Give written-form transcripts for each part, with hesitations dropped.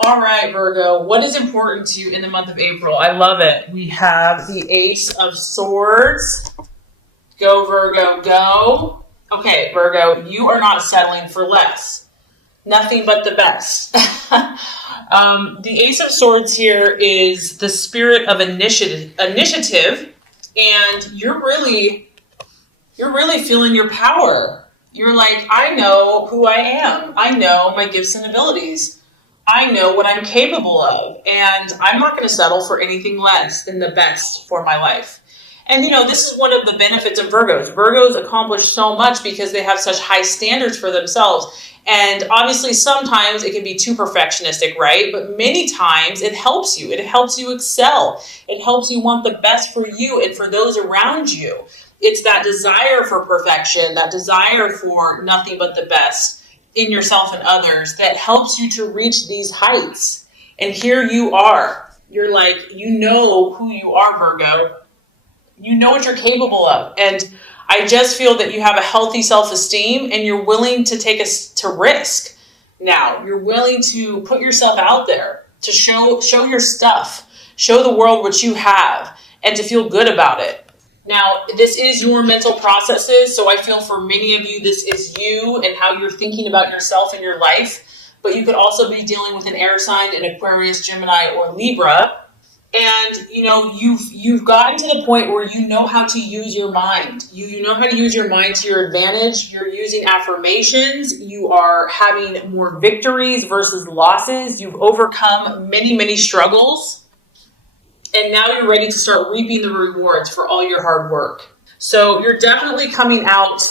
All right, Virgo, what is important to you in the month of April? I love it. We have the Ace of Swords. Go, Virgo, go. Okay, Virgo, you are not settling for less. Nothing but the best. The Ace of Swords here is the spirit of initiative, and you're really feeling your power. You're like, I know who I am. I know my gifts and abilities. I know what I'm capable of, and I'm not going to settle for anything less than the best for my life. And this is one of the benefits of Virgos. Virgos accomplish so much because they have such high standards for themselves. And obviously sometimes it can be too perfectionistic, right? But many times it helps you. It helps you excel. It helps you want the best for you and for those around you. It's that desire for perfection, that desire for nothing but the best in yourself and others that helps you to reach these heights. And here you are. You're like, you know who you are, Virgo. You know what you're capable of. And I just feel that you have a healthy self-esteem and you're willing to take us to risk. Now, you're willing to put yourself out there to show your stuff, show the world what you have, and to feel good about it. Now, this is your mental processes, so I feel for many of you, this is you and how you're thinking about yourself and your life. But you could also be dealing with an air sign, an Aquarius, Gemini, or Libra. And, you've gotten to the point where you know how to use your mind. You know how to use your mind to your advantage. You're using affirmations. You are having more victories versus losses. You've overcome many, many struggles. And now you're ready to start reaping the rewards for all your hard work. So you're definitely coming out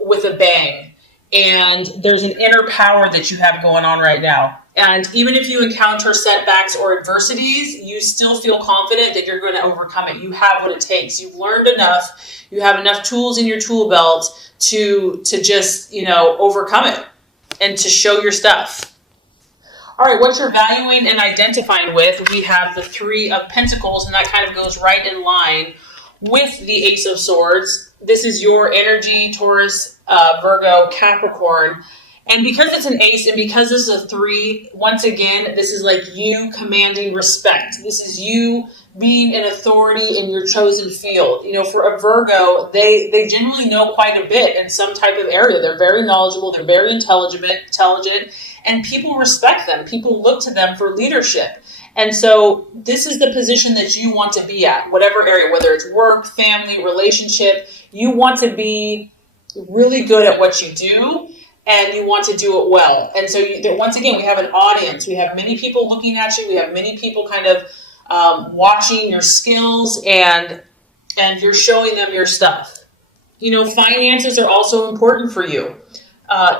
with a bang. And there's an inner power that you have going on right now. And even if you encounter setbacks or adversities, you still feel confident that you're going to overcome it. You have what it takes. You've learned enough. You have enough tools in your tool belt to just, overcome it and to show your stuff. All right, what you're valuing and identifying with, we have the Three of Pentacles, and that kind of goes right in line with the Ace of Swords. This is your energy, Taurus, Virgo, Capricorn. And because it's an ace and because this is a 3, once again, this is like you commanding respect. This is you being an authority in your chosen field. For a Virgo, they generally know quite a bit in some type of area. They're very knowledgeable. They're very intelligent, and people respect them. People look to them for leadership. And so this is the position that you want to be at, whatever area, whether it's work, family, relationship. You want to be really good at what you do. And you want to do it well. And so once again, we have an audience. We have many people looking at you. We have many people kind of watching your skills, and you're showing them your stuff. Finances are also important for you.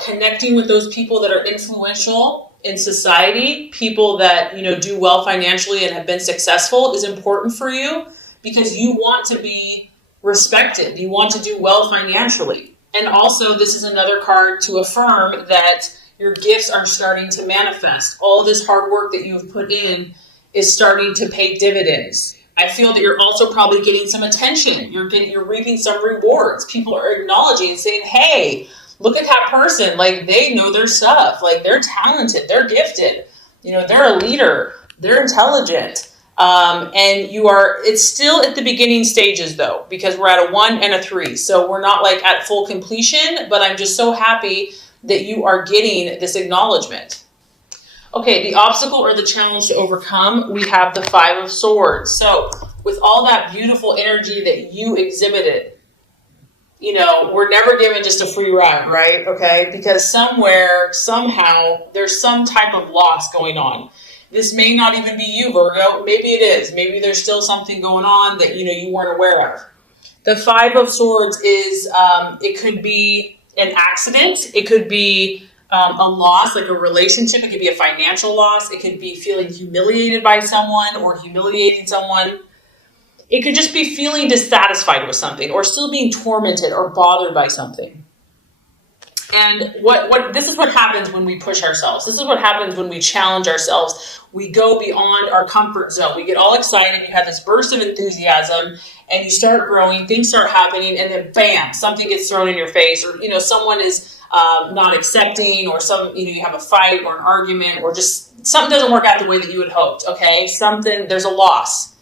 Connecting with those people that are influential in society, people that, do well financially and have been successful is important for you because you want to be respected. You want to do well financially. And also, this is another card to affirm that your gifts are starting to manifest. All this hard work that you've put in is starting to pay dividends. I feel that you're also probably getting some attention. You're reaping some rewards. People are acknowledging and saying, hey, look at that person. Like, they know their stuff. Like, they're talented. They're gifted. They're a leader. They're intelligent. And it's still at the beginning stages though, because we're at a 1 and a 3. So we're not like at full completion, but I'm just so happy that you are getting this acknowledgement. Okay, the obstacle or the challenge to overcome, we have the 5 of Swords. So with all that beautiful energy that you exhibited, we're never given just a free ride, right? Okay, because somewhere, somehow, there's some type of loss going on. This may not even be you, Virgo. Maybe it is. Maybe there's still something going on that, you weren't aware of. The 5 of Swords is, it could be an accident. It could be a loss, like a relationship. It could be a financial loss. It could be feeling humiliated by someone or humiliating someone. It could just be feeling dissatisfied with something or still being tormented or bothered by something. And this is what happens when we push ourselves. This is what happens when we challenge ourselves. We go beyond our comfort zone. We get all excited. You have this burst of enthusiasm and you start growing. Things start happening and then bam, something gets thrown in your face, or, someone is not accepting, or you have a fight or an argument, or just something doesn't work out the way that you had hoped, okay? There's a loss.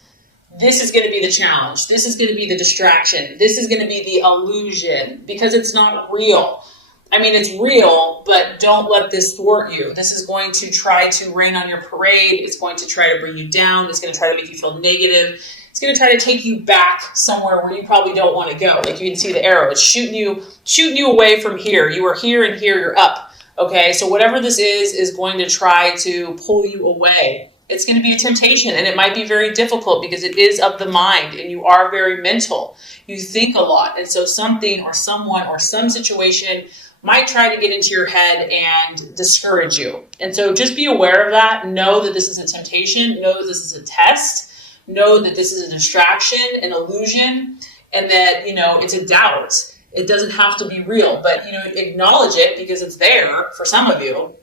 This is going to be the challenge. This is going to be the distraction. This is going to be the illusion because it's not real. I mean, it's real, but don't let this thwart you. This is going to try to rain on your parade. It's going to try to bring you down. It's going to try to make you feel negative. It's going to try to take you back somewhere where you probably don't want to go. Like you can see the arrow. It's shooting you away from here. You are here and here. You're up. Okay, so whatever this is going to try to pull you away. It's going to be a temptation, and it might be very difficult because it is of the mind, and you are very mental. You think a lot, and so something or someone or some situation might try to get into your head and discourage you. And so just be aware of that. Know that this is a temptation. Know that this is a test. Know that this is a distraction, an illusion, and that, it's a doubt. It doesn't have to be real, but, acknowledge it because it's there for some of you,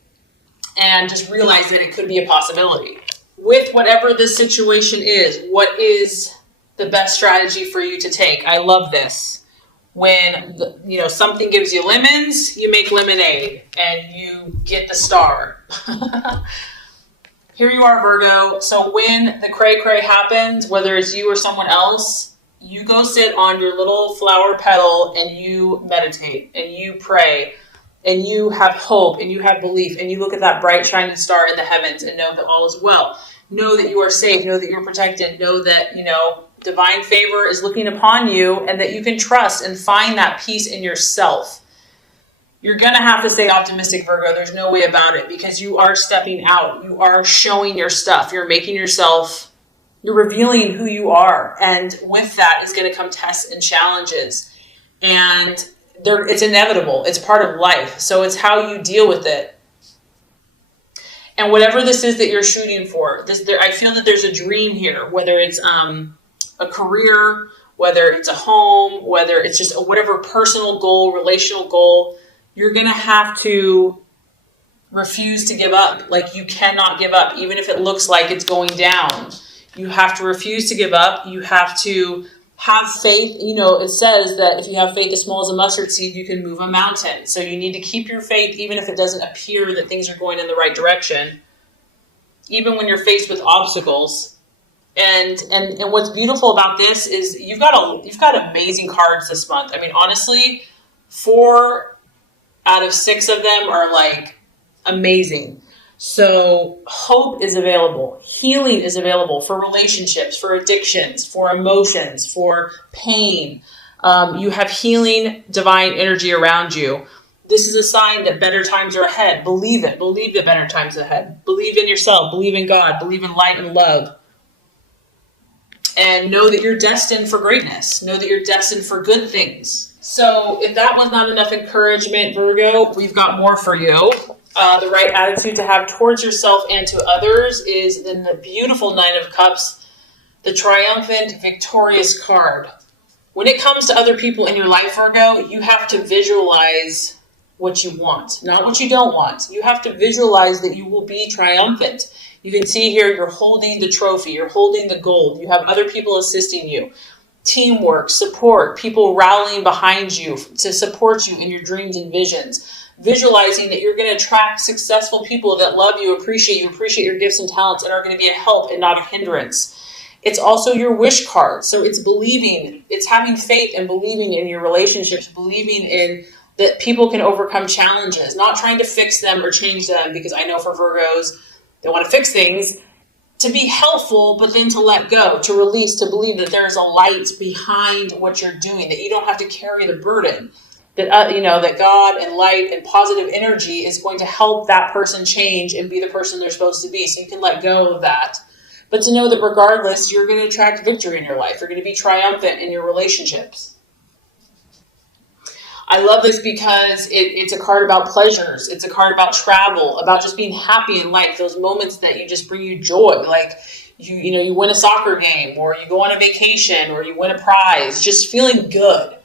and just realize that it could be a possibility. With whatever this situation is, what is the best strategy for you to take? I love this. When, something gives you lemons, you make lemonade, and you get the star. Here you are, Virgo. So when the cray-cray happens, whether it's you or someone else, you go sit on your little flower petal and you meditate and you pray and you have hope and you have belief and you look at that bright shining star in the heavens and know that all is well. Know that you are safe. Know that you're protected. Know that, divine favor is looking upon you and that you can trust and find that peace in yourself. You're going to have to stay optimistic, Virgo. There's no way about it because you are stepping out. You are showing your stuff. You're revealing who you are. And with that is going to come tests and challenges. And it's inevitable. It's part of life. So it's how you deal with it. And whatever this is that you're shooting for, I feel that there's a dream here, whether it's a career, whether it's a home, whether it's just whatever personal goal, relational goal, you're going to have to refuse to give up. Like you cannot give up, even if it looks like it's going down. You have to refuse to give up. You have to have faith. It says that if you have faith as small as a mustard seed, you can move a mountain. So you need to keep your faith, even if it doesn't appear that things are going in the right direction. Even when you're faced with obstacles. And what's beautiful about this is you've got amazing cards this month. I mean, honestly, 4 out of 6 of them are like amazing. So hope is available. Healing is available for relationships, for addictions, for emotions, for pain. You have healing divine energy around you. This is a sign that better times are ahead. Believe it. Believe that better times are ahead. Believe in yourself. Believe in God. Believe in light and love. And know that you're destined for greatness. Know that you're destined for good things. So if that was not enough encouragement, Virgo, we've got more for you. The right attitude to have towards yourself and to others is in the beautiful Nine of Cups, the triumphant, victorious card. When it comes to other people in your life, Virgo, you have to visualize what you want, not what you don't want. You have to visualize that you will be triumphant. You can see here you're holding the trophy, you're holding the gold, you have other people assisting you. Teamwork, support, people rallying behind you to support you in your dreams and visions. Visualizing that you're going to attract successful people that love you, appreciate your gifts and talents, and are going to be a help and not a hindrance. It's also your wish card. So it's believing, it's having faith and believing in your relationships, believing in that people can overcome challenges, not trying to fix them or change them, because I know for Virgos, they want to fix things, to be helpful, but then to let go, to release, to believe that there's a light behind what you're doing, that you don't have to carry the burden, that, that God and light and positive energy is going to help that person change and be the person they're supposed to be. So you can let go of that. But to know that regardless, you're going to attract victory in your life. You're going to be triumphant in your relationships. I love this because it's a card about pleasures. It's a card about travel, about just being happy in life. Those moments that you just bring you joy, like you win a soccer game, or you go on a vacation, or you win a prize. Just feeling good,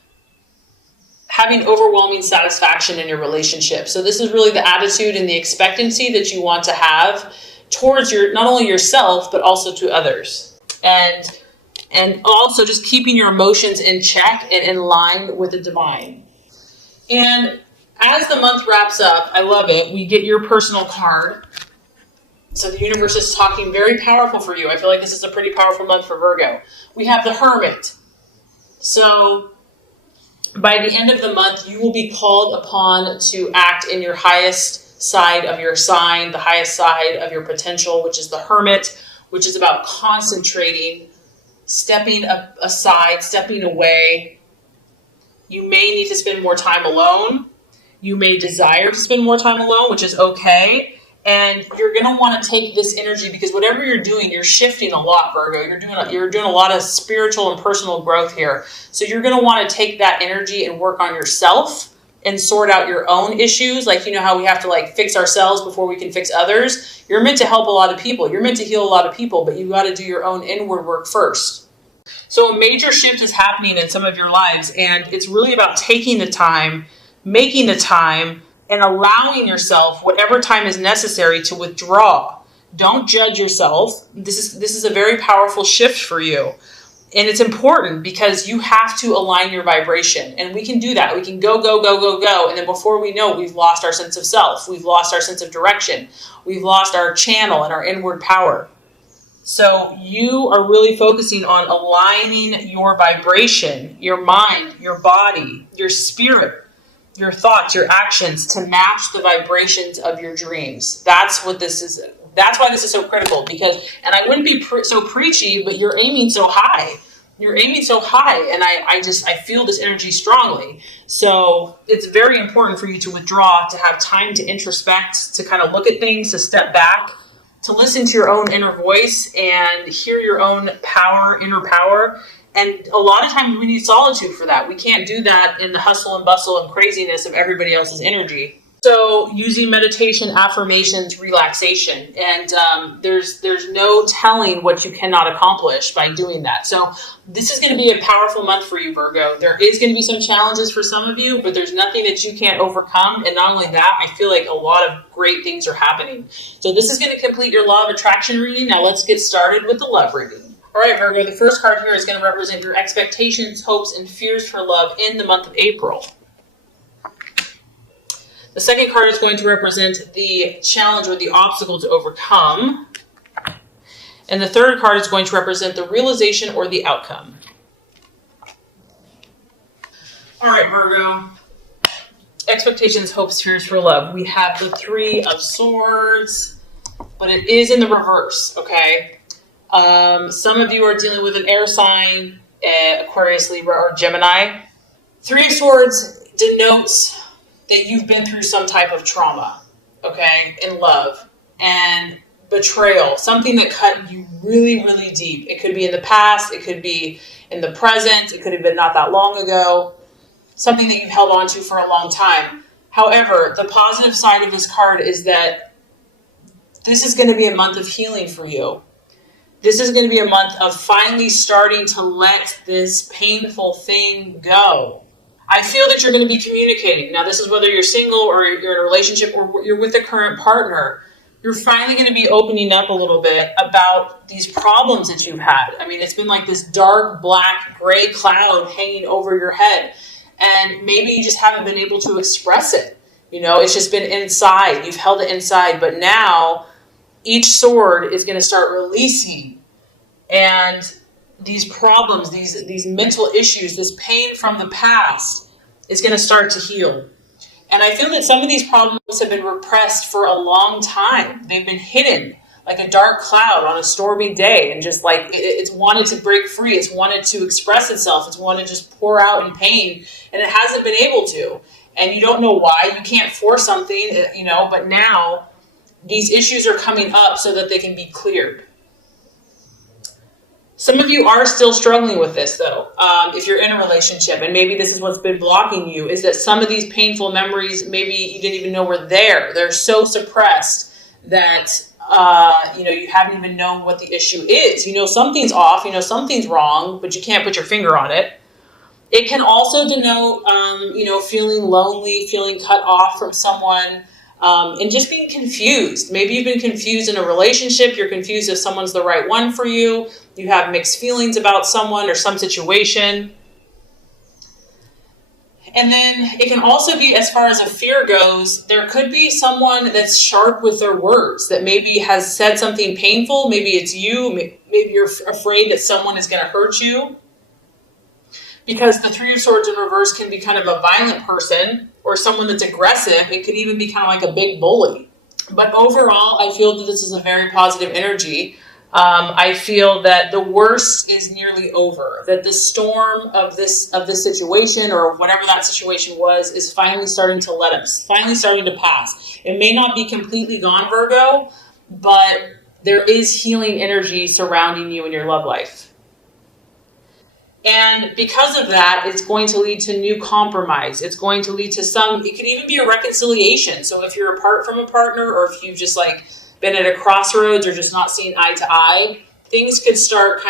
having overwhelming satisfaction in your relationship. So this is really the attitude and the expectancy that you want to have towards not only yourself but also to others, and also just keeping your emotions in check and in line with the divine. And as the month wraps up, I love it, we get your personal card. So the universe is talking very powerful for you. I feel like this is a pretty powerful month for Virgo. We have the Hermit. So by the end of the month, you will be called upon to act in your highest side of your sign, the highest side of your potential, which is the Hermit, which is about concentrating, stepping aside, stepping away. You may need to spend more time alone. You may desire to spend more time alone, which is okay. And you're going to want to take this energy because whatever you're doing, you're shifting a lot, Virgo. You're doing a lot of spiritual and personal growth here. So you're going to want to take that energy and work on yourself and sort out your own issues. Like, you know how we have to like fix ourselves before we can fix others? You're meant to help a lot of people. You're meant to heal a lot of people, but you got to do your own inward work first. So a major shift is happening in some of your lives, and it's really about taking the time, making the time, and allowing yourself whatever time is necessary to withdraw. Don't judge yourself. This is a very powerful shift for you. And it's important because you have to align your vibration. And we can do that. We can go, go, go, go, go. And then before we know it, we've lost our sense of self. We've lost our sense of direction. We've lost our channel and our inward power. So you are really focusing on aligning your vibration, your mind, your body, your spirit, your thoughts, your actions to match the vibrations of your dreams. That's what this is. That's why this is so critical and I wouldn't be so preachy, but you're aiming so high. You're aiming so high. And I feel this energy strongly. So it's very important for you to withdraw, to have time to introspect, to kind of look at things, to step back, to listen to your own inner voice and hear your own power, inner power. And a lot of times we need solitude for that. We can't do that in the hustle and bustle and craziness of everybody else's energy. So using meditation, affirmations, relaxation, and there's no telling what you cannot accomplish by doing that. So this is going to be a powerful month for you, Virgo. There is going to be some challenges for some of you, but there's nothing that you can't overcome. And not only that, I feel like a lot of great things are happening. So this is going to complete your law of attraction reading. Now let's get started with the love reading. All right, Virgo, the first card here is going to represent your expectations, hopes, and fears for love in the month of April. The second card is going to represent the challenge or the obstacle to overcome. And the third card is going to represent the realization or the outcome. All right, Virgo. Expectations, hopes, fears for love. We have the Three of Swords, but it is in the reverse, okay? Some of you are dealing with an air sign, Aquarius, Libra, or Gemini. Three of Swords denotes that you've been through some type of trauma, okay, in love, and betrayal, something that cut you really, really deep. It could be in the past, it could be in the present, it could have been not that long ago, something that you've held on to for a long time. However, the positive side of this card is that this is going to be a month of healing for you. This is going to be a month of finally starting to let this painful thing go. I feel that you're going to be communicating. Now, this is whether you're single or you're in a relationship or you're with a current partner. You're finally going to be opening up a little bit about these problems that you've had. I mean, it's been like this dark, black, gray cloud hanging over your head. And maybe you just haven't been able to express it. You know, it's just been inside. You've held it inside. But now, each sword is going to start releasing. And these problems, these mental issues, this pain from the past is going to start to heal. And I feel that some of these problems have been repressed for a long time. They've been hidden like a dark cloud on a stormy day, and just like it's wanted to break free. It's wanted to express itself. It's wanted to just pour out in pain, and it hasn't been able to. And you don't know why. You can't force something, you know, but now these issues are coming up so that they can be cleared. Some of you are still struggling with this, though, if you're in a relationship, and maybe this is what's been blocking you, is that some of these painful memories, maybe you didn't even know were there. They're so suppressed that, you haven't even known what the issue is. You know something's off, you know something's wrong, but you can't put your finger on it. It can also denote, feeling lonely, feeling cut off from someone, and just being confused. Maybe you've been confused in a relationship. You're confused if someone's the right one for you. You have mixed feelings about someone or some situation. And then it can also be, as far as a fear goes, there could be someone that's sharp with their words, that maybe has said something painful. Maybe it's you. Maybe you're afraid that someone is going to hurt you. Because the Three of Swords in reverse can be kind of a violent person or someone that's aggressive. It could even be kind of like a big bully. But overall, I feel that this is a very positive energy. I feel that the worst is nearly over, that the storm of this situation, or whatever that situation was, is finally starting to finally starting to pass. It may not be completely gone, Virgo, but there is healing energy surrounding you in your love life. And because of that, it's going to lead to new compromise. It's going to lead to it could even be a reconciliation. So if you're apart from a partner, or if you've just been at a crossroads or just not seeing eye to eye, things could start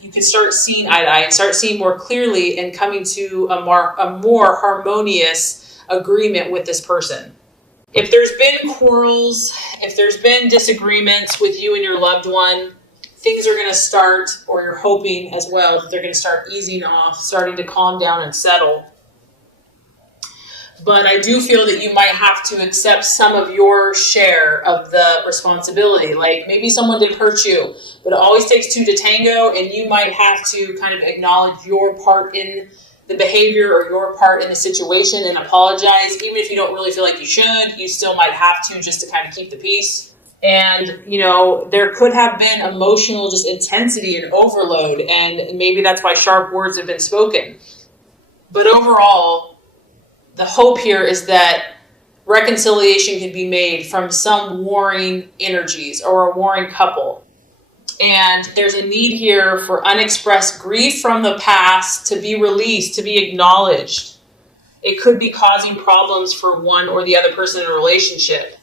you could start seeing eye to eye and start seeing more clearly and coming to a more harmonious agreement with this person. If there's been quarrels, if there's been disagreements with you and your loved one, things are going to start, or you're hoping as well, that they're going to start easing off, starting to calm down and settle. But I do feel that you might have to accept some of your share of the responsibility. Like maybe someone did hurt you, but it always takes two to tango, and you might have to kind of acknowledge your part in the behavior or your part in the situation and apologize. Even if you don't really feel like you should, you still might have to, just to kind of keep the peace. And, there could have been emotional just intensity and overload, and maybe that's why sharp words have been spoken. But overall, the hope here is that reconciliation can be made from some warring energies or a warring couple. And there's a need here for unexpressed grief from the past to be released, to be acknowledged. It could be causing problems for one or the other person in a relationship.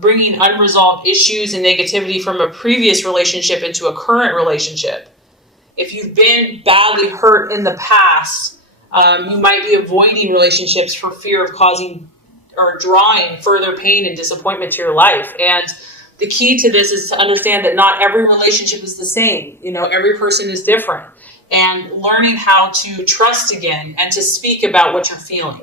Bringing unresolved issues and negativity from a previous relationship into a current relationship. If you've been badly hurt in the past, you might be avoiding relationships for fear of causing or drawing further pain and disappointment to your life. And the key to this is to understand that not every relationship is the same. Every person is different. And learning how to trust again and to speak about what you're feeling.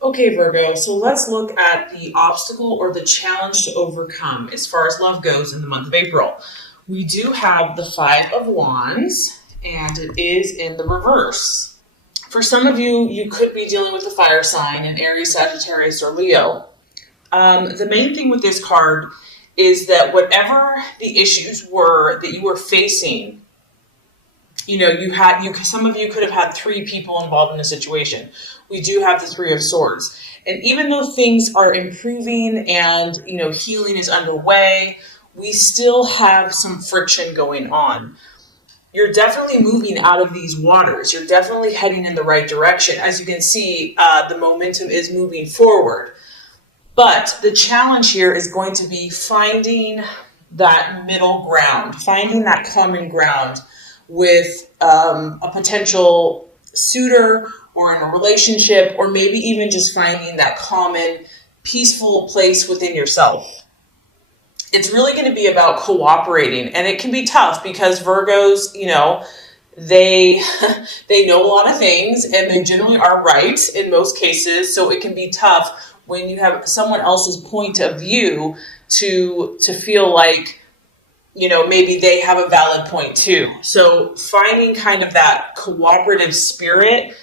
Okay, Virgo, so let's look at the obstacle or the challenge to overcome as far as love goes in the month of April. We do have the Five of Wands, and it is in the reverse. For some of you, you could be dealing with a fire sign in Aries, Sagittarius, or Leo. The main thing with this card is that whatever the issues were that you were facing, some of you could have had three people involved in a situation. We do have the Three of Swords. And even though things are improving and, healing is underway, we still have some friction going on. You're definitely moving out of these waters. You're definitely heading in the right direction. As you can see, the momentum is moving forward. But the challenge here is going to be finding that middle ground, finding that common ground with a potential suitor or in a relationship, or maybe even just finding that common, peaceful place within yourself. It's really going to be about cooperating, and it can be tough because Virgos, they know a lot of things, and they generally are right in most cases, so it can be tough when you have someone else's point of view to feel like, maybe they have a valid point too. So finding kind of that cooperative spirit,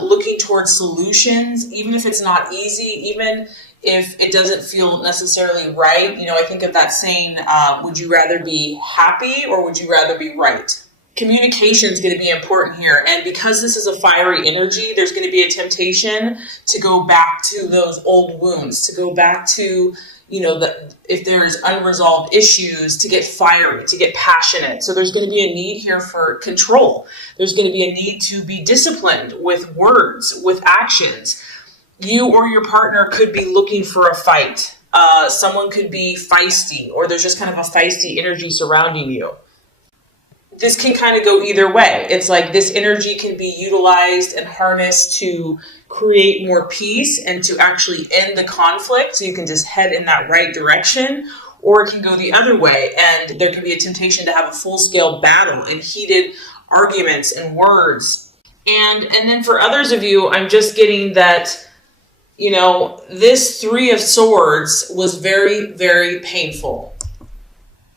looking towards solutions, even if it's not easy, even if it doesn't feel necessarily right. I think of that saying, would you rather be happy or would you rather be right? Communication is going to be important here. And because this is a fiery energy, there's going to be a temptation to go back to those old wounds, to go back to, if there's unresolved issues, to get fiery, to get passionate. So there's going to be a need here for control. There's going to be a need to be disciplined with words, with actions. You or your partner could be looking for a fight. Someone could be feisty, or there's just kind of a feisty energy surrounding you. This can kind of go either way. It's like this energy can be utilized and harnessed to create more peace and to actually end the conflict, so you can just head in that right direction, or it can go the other way, and there can be a temptation to have a full-scale battle and heated arguments and words. And then for others of you, I'm just getting that, this Three of Swords was very, very painful.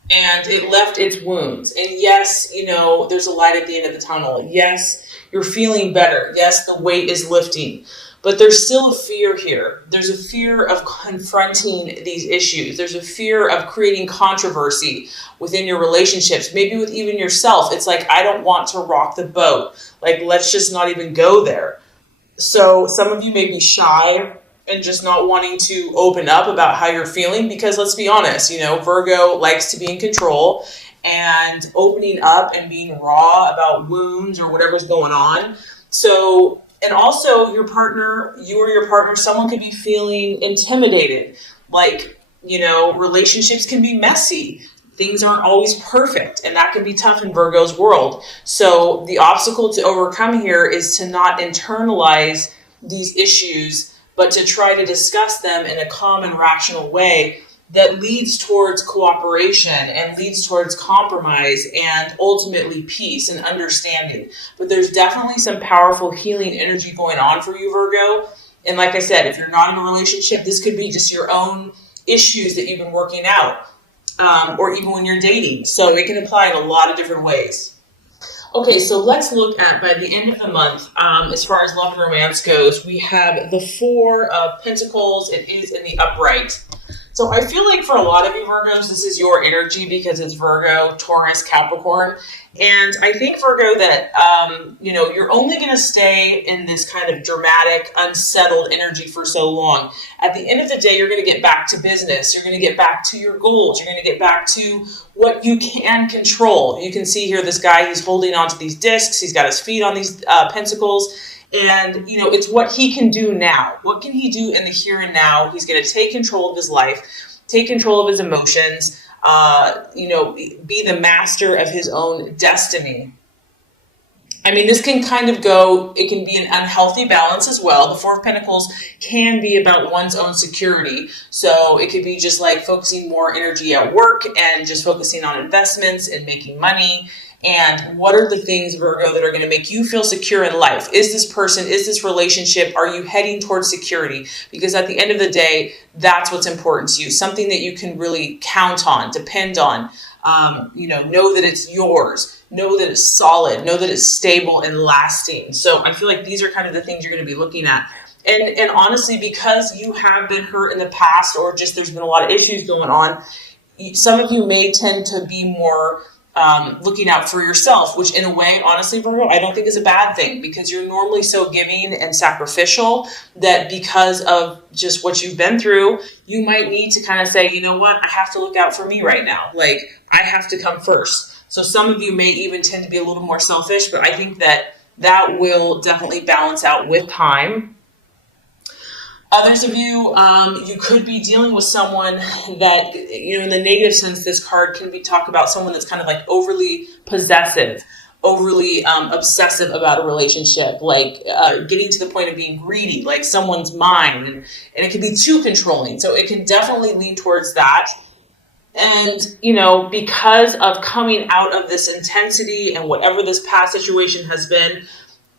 And it left its wounds. And yes, there's a light at the end of the tunnel. Yes, you're feeling better. Yes, the weight is lifting. But there's still a fear here. There's a fear of confronting these issues. There's a fear of creating controversy within your relationships, maybe with even yourself. It's like, I don't want to rock the boat. Like, let's just not even go there. So some of you may be shy and just not wanting to open up about how you're feeling, because let's be honest, Virgo likes to be in control, and opening up and being raw about wounds or whatever's going on. So, and also you or your partner, someone could be feeling intimidated. Like, relationships can be messy. Things aren't always perfect, and that can be tough in Virgo's world. So the obstacle to overcome here is to not internalize these issues, but to try to discuss them in a calm and rational way that leads towards cooperation and leads towards compromise and ultimately peace and understanding. But there's definitely some powerful healing energy going on for you, Virgo. And like I said, if you're not in a relationship, this could be just your own issues that you've been working out, or even when you're dating. So it can apply in a lot of different ways. Okay, so let's look at, by the end of the month, as far as love and romance goes, we have the Four of Pentacles. It is in the upright. So I feel like for a lot of you Virgos, this is your energy because it's Virgo, Taurus, Capricorn. And I think, Virgo, that, you're only going to stay in this kind of dramatic, unsettled energy for so long. At the end of the day, you're going to get back to business. You're going to get back to your goals. You're going to get back to what you can control. You can see here this guy, he's holding onto these discs. He's got his feet on these pentacles. And, it's what he can do now. What can he do in the here and now? He's going to take control of his life, take control of his emotions, be the master of his own destiny. I mean, this can kind of go, it can be an unhealthy balance as well. The Four of Pentacles can be about one's own security. So it could be just like focusing more energy at work and just focusing on investments and making money. And what are the things, Virgo, that are going to make you feel secure in life? Is this person, is this relationship, are you heading towards security? Because at the end of the day, that's what's important to you. Something that you can really count on, depend on, know that it's yours, know that it's solid, know that it's stable and lasting. So I feel like these are kind of the things you're going to be looking at. And honestly, because you have been hurt in the past, or just there's been a lot of issues going on, some of you may tend to be more looking out for yourself, which in a way, honestly, Virgo, I don't think is a bad thing, because you're normally so giving and sacrificial that because of just what you've been through, you might need to kind of say, you know what, I have to look out for me right now. Like, I have to come first. So some of you may even tend to be a little more selfish, but I think that will definitely balance out with time. Others of you, you could be dealing with someone that, in the negative sense, this card can be talk about someone that's kind of like overly possessive, overly obsessive about a relationship, like getting to the point of being greedy, like someone's mind, and it can be too controlling. So it can definitely lean towards that. And, because of coming out of this intensity and whatever this past situation has been,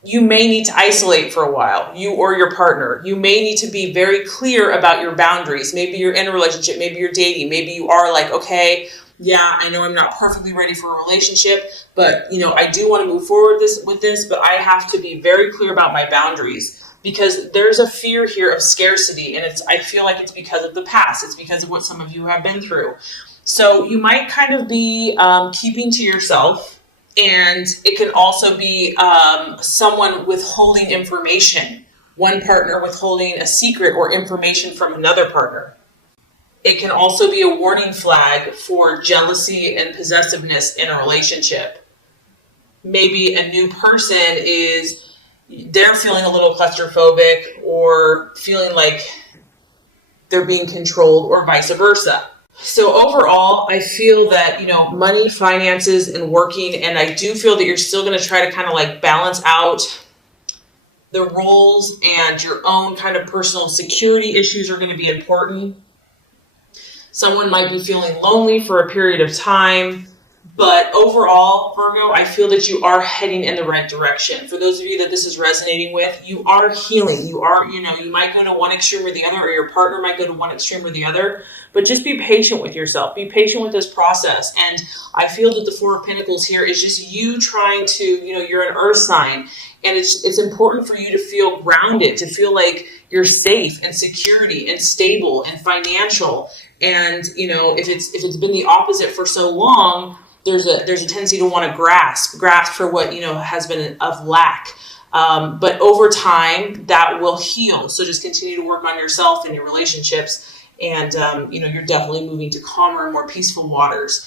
you may need to isolate for a while, you or your partner. You may need to be very clear about your boundaries. Maybe you're in a relationship, maybe you're dating, maybe you are like, okay, yeah, I know I'm not perfectly ready for a relationship, but, I do want to move forward with this, but I have to be very clear about my boundaries, because there's a fear here of scarcity, and I feel like it's because of the past. It's because of what some of you have been through. So you might kind of be keeping to yourself. And it can also be someone withholding information, one partner withholding a secret or information from another partner. It can also be a warning flag for jealousy and possessiveness in a relationship. Maybe a new person they're feeling a little claustrophobic or feeling like they're being controlled, or vice versa. So overall, I feel that, money, finances, and working, and I do feel that you're still going to try to kind of like balance out the roles, and your own kind of personal security issues are going to be important. Someone might be feeling lonely for a period of time, But overall, Virgo, I feel that you are heading in the right direction. For those of you that this is resonating with, you are healing. You are, you might go to one extreme or the other, or your partner might go to one extreme or the other, but just be patient with yourself. Be patient with this process. And I feel that the Four of Pentacles here is just you trying to, you're an earth sign, and it's important for you to feel grounded, to feel like you're safe and security and stable and financial. And, if it's been the opposite for so long, there's a tendency to want to grasp for what has been of lack, but over time that will heal. So just continue to work on yourself and your relationships, and you're definitely moving to calmer and more peaceful waters.